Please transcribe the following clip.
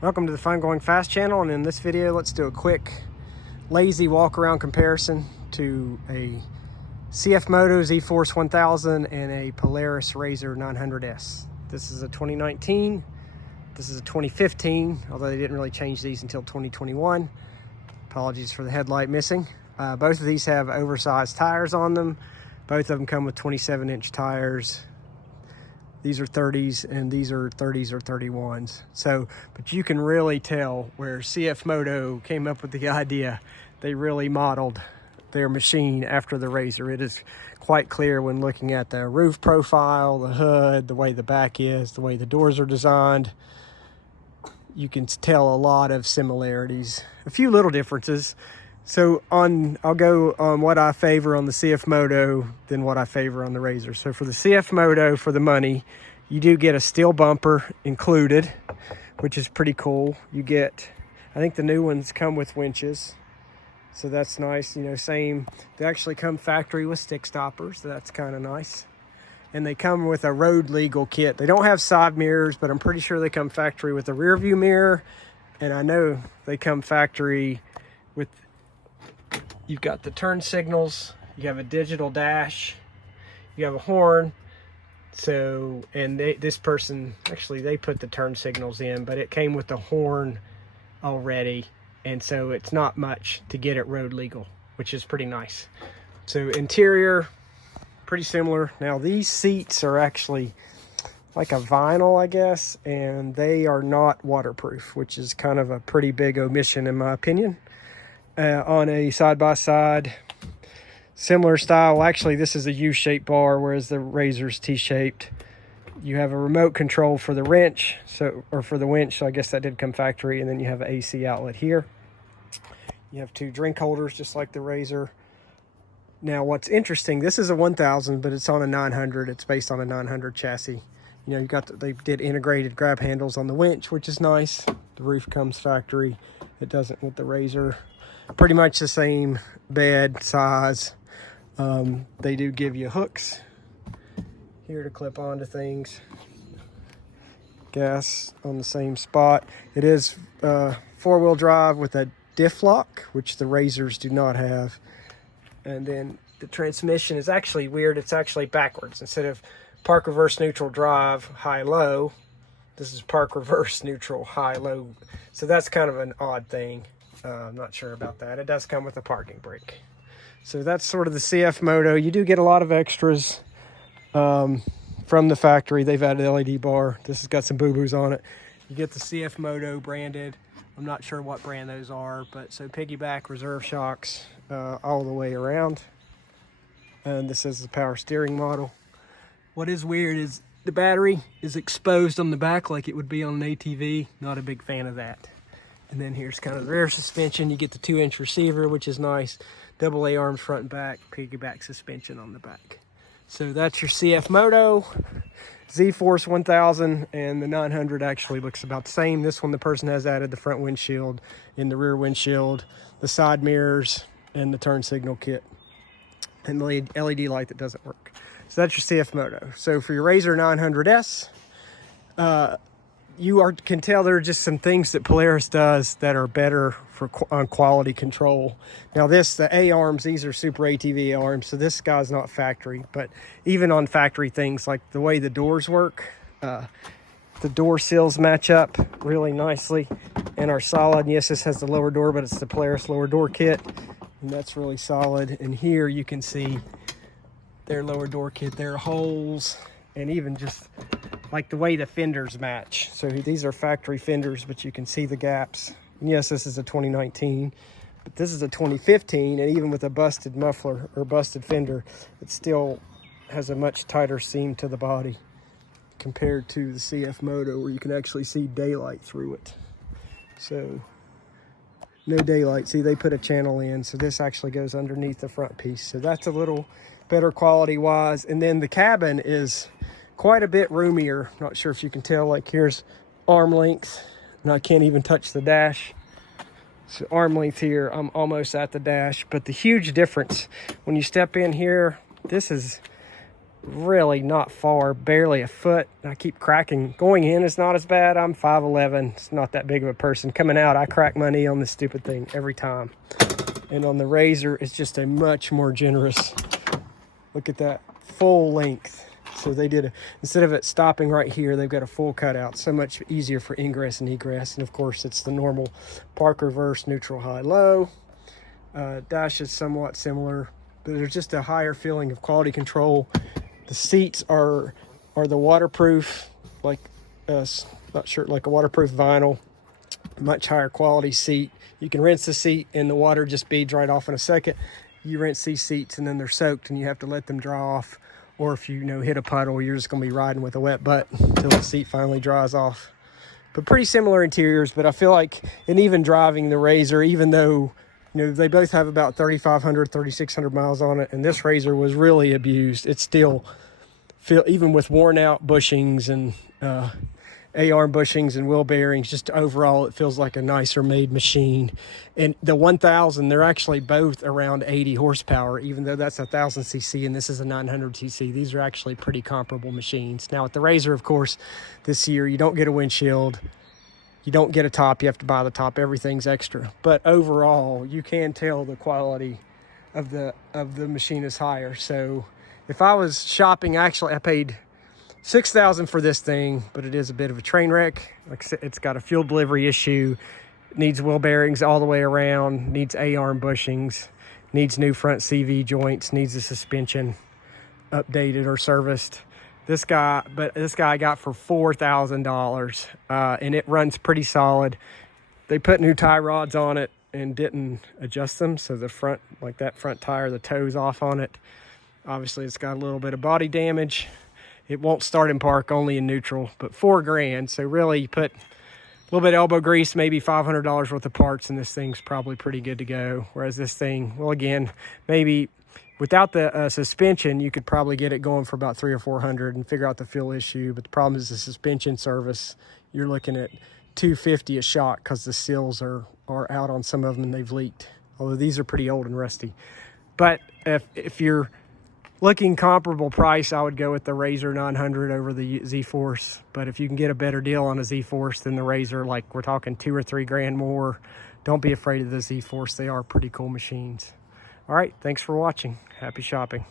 Welcome to the Fun Going Fast channel, and in this video let's do a quick lazy walk around comparison to a CFMoto ZForce 1000 and a Polaris RZR 900S. This is a 2019, this is a 2015, although they didn't really change these until 2021. Apologies for the headlight missing. Both of these have oversized tires on them. Both of them come with 27-inch tires. These are 30s and these are 30s or 31s. But you can really tell where CFMoto came up with the idea. They really modeled their machine after the RZR. It is quite clear when looking at the roof profile, the hood, the way the back is, the way the doors are designed. You can tell a lot of similarities, a few little differences. So I'll go on what I favor on the CFMoto than what I favor on the RZR. So for the CFMoto, for the money, you do get a steel bumper included, which is pretty cool. You get, I think the new ones come with winches. So that's nice, you know, same. They actually come factory with stick stoppers, so that's kind of nice. And they come with a road legal kit. They don't have side mirrors, but I'm pretty sure they come factory with a rear view mirror. And I know they come factory with, you've got the turn signals, you have a digital dash, you have a horn. So, and this person, actually they put the turn signals in, but it came with the horn already. And so it's not much to get it road legal, which is pretty nice. So interior, pretty similar. Now these seats are actually like a vinyl, I guess, and they are not waterproof, which is kind of a pretty big omission in my opinion. On a side-by-side, similar style. Actually, this is a U-shaped bar, whereas the RZR's T-shaped. You have a remote control for the wrench, or for the winch, so I guess that did come factory, and then you have an AC outlet here. You have two drink holders, just like the RZR. Now, what's interesting, this is a 1000, but it's on a 900. It's based on a 900 chassis. You know, they did integrated grab handles on the winch, which is nice. The roof comes factory. It doesn't with the RZR. Pretty much the same bed size. They do give you hooks here to clip onto things. Gas on the same spot. It is four-wheel drive with a diff lock, which the RZRs do not have. And then the transmission is actually weird. It's actually backwards. Instead of park, reverse, neutral, drive, high, low, this is park, reverse, neutral, high, low. So that's kind of an odd thing. I'm not sure about that. It does come with a parking brake. So that's sort of the CFMoto. You do get a lot of extras from the factory. They've added LED bar. This has got some boo-boos on it. You get the CFMoto branded. I'm not sure what brand those are, but so piggyback reserve shocks all the way around. And this is the power steering model. What is weird is the battery is exposed on the back like it would be on an ATV. Not a big fan of that. And then here's kind of the rear suspension. You get the 2-inch receiver, which is nice. AA arms front and back, piggyback suspension on the back. So that's your CFMoto, ZForce 1000, and the 900 actually looks about the same. This one, the person has added the front windshield and the rear windshield, the side mirrors, and the turn signal kit, and the LED light that doesn't work. So that's your CFMoto. So for your RZR 900S, you can tell there are just some things that Polaris does that are better on quality control. Now the A-arms, these are super ATV arms, so this guy's not factory, but even on factory things, like the way the doors work, the door sills match up really nicely and are solid. And yes, this has the lower door, but it's the Polaris lower door kit, and that's really solid. And here you can see their lower door kit, their holes, and even just like the way the fenders match. So these are factory fenders, but you can see the gaps. And yes, this is a 2019, but this is a 2015, and even with a busted muffler or busted fender, it still has a much tighter seam to the body compared to the CFMoto, where you can actually see daylight through it. So no daylight. See, they put a channel in, so this actually goes underneath the front piece. So that's a little better quality wise. And then the cabin is quite a bit roomier. Not sure if you can tell, like here's arm length, and I can't even touch the dash. So arm length here, I'm almost at the dash. But the huge difference when you step in here, this is really not far, barely a foot. I keep cracking. Going in is not as bad. I'm 5'11". It's not that big of a person. Coming out, I crack my knee on this stupid thing every time. And on the RZR, it's just a much more generous. Look at that, full length. So they did instead of it stopping right here, they've got a full cutout. So much easier for ingress and egress. And of course, it's the normal park reverse, neutral, high, low. Dash is somewhat similar, but there's just a higher feeling of quality control. The seats are the waterproof, like not sure, like a waterproof vinyl. Much higher quality seat. You can rinse the seat and the water just beads right off in a second. You rinse these seats and then they're soaked and you have to let them dry off. Or if you hit a puddle, you're just gonna be riding with a wet butt until the seat finally dries off. But pretty similar interiors, but I feel like, and even driving the RZR, even though they both have about 3,500, 3,600 miles on it, and this RZR was really abused. It still even with worn out bushings and A-arm bushings and wheel bearings, just overall it feels like a nicer made machine. And the 1000, they're actually both around 80 horsepower, even though that's 1000 cc and this is a 900 cc. These are actually pretty comparable machines. Now with the RZR, of course, this year you don't get a windshield, you don't get a top, you have to buy the top, everything's extra. But overall, you can tell the quality of the machine is higher. So if I was shopping, actually I paid $6,000 for this thing, but it is a bit of a train wreck. Like I said, it's got a fuel delivery issue, needs wheel bearings all the way around, needs A-arm bushings, needs new front CV joints, needs the suspension updated or serviced. This guy I got for $4,000, and it runs pretty solid. They put new tie rods on it and didn't adjust them, so the front, like that front tire, the toe's off on it. Obviously, it's got a little bit of body damage. It won't start in park, only in neutral, but $4,000. So really, you put a little bit of elbow grease, maybe $500 worth of parts, and this thing's probably pretty good to go. Whereas this thing, well, again, maybe without the suspension, you could probably get it going for about $300 or $400 and figure out the fuel issue. But the problem is the suspension service. You're looking at $250 a shot because the seals are out on some of them and they've leaked. Although these are pretty old and rusty. But if you're looking comparable price, I would go with the RZR 900 over the ZForce. But if you can get a better deal on a ZForce than the RZR, like we're talking $2,000 or $3,000 more, don't be afraid of the ZForce. They are pretty cool machines. All right, thanks for watching. Happy shopping.